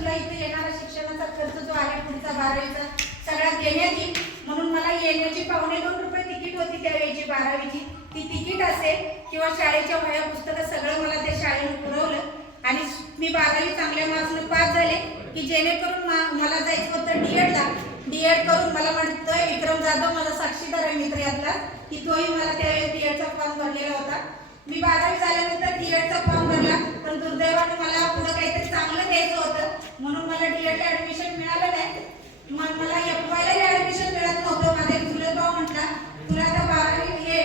तुला इथे येणारा शिक्षणाचा खर्च जो आहे पुढचा बारावीचा सगळा देण्यात येईल. म्हणून मला येण्याची पावणे दोन रुपये तिकीट होती त्यावेळेची बारावीची. ती तिकीट असेल किंवा शाळेच्या वया पुस्तकं सगळं मला त्या शाळेने पुरवलं. आणि मी बारावी चांगल्या मार्क्सने पास झाले की जेणेकरून मा- मला जायचं होतं डी एड करून मला म्हणतोय विक्रम जाधव माझा साक्षीदार आहे मित्र यातला की तोही मला त्यावेळेस डीएडचा फॉर्म भरलेला होता. मी बारावी म्हणून ऍडमिशन मिळालं नाही. मग मला एफ वायला ऍडमिशन मिळत नव्हतं. माझे एक चुलत भाऊ म्हटला तुला आता बारावी हे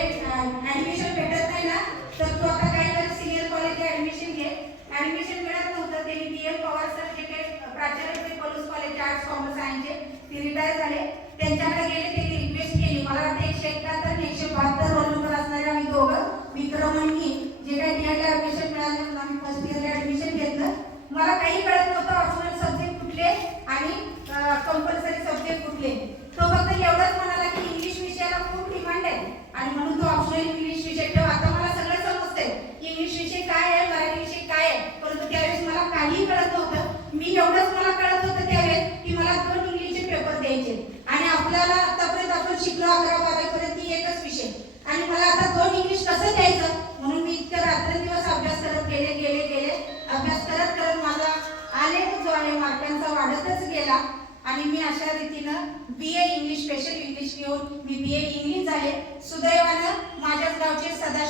ऍडमिशन भेटत नाही ना तर तू आता काय कर सिनियर कॉलेजला ऍडमिशन घे. ऍडमिशन मिळत नव्हतं. त्यांनी डी एल पवार सर जे काही प्राचार्य होते पलूस कॉलेज आर्ट्स कॉमर्स सायन्सचे ते रिटायर झाले. त्यांच्याकडे गेले त्यांनी रिक्वेस्ट केली. मला वाटतं एकशे एकाहत्तर आणि एकशे बहात्तर रोल नंबर असणारे आम्ही दोघं विक्रम आणि मी जे काही डीएडला ऍडमिशन मिळालं म्हणून आम्ही फर्स्ट इयरला ऍडमिशन घेतलं मला काही कळत नव्हतं ऑप्शनल सब्जेक्ट कुठले आणि कंपल्सरी सब्जेक्ट कुठले तो फक्त एवढंच म्हणाला की इंग्लिश विषयाला खूप डिमांड आहे आणि म्हणून तो ऑप्शनल इंग्लिश विषय ठेव आता मला सगळं समजतंय इंग्लिश विषय काय आहे मराठी विषय काय आहे परंतु त्यावेळेस मला काहीही कळत नव्हतं मी एवढंच मला कळत होतं त्यावेळेस की मला दोन इंग्लिशचे पेपर द्यायचे आणि आपल्याला आतापर्यंत आपण शिकलो अकरा बारावीपर्यंत ती एकच विषय आणि मला आता दोन इंग्लिश कसं द्यायचं म्हणून मी इतकं रात्रंदिवस अभ्यास करत गेले गेले गेले अभ्यास करत करत माझा आलेख जो आहे मार्कांचा वाढतच गेला. आणि मी अशा रीतीनं B A English special English घेऊन मी बी ए इंग्लिश झाले. सुदैवानं माझ्याच गावचे सदा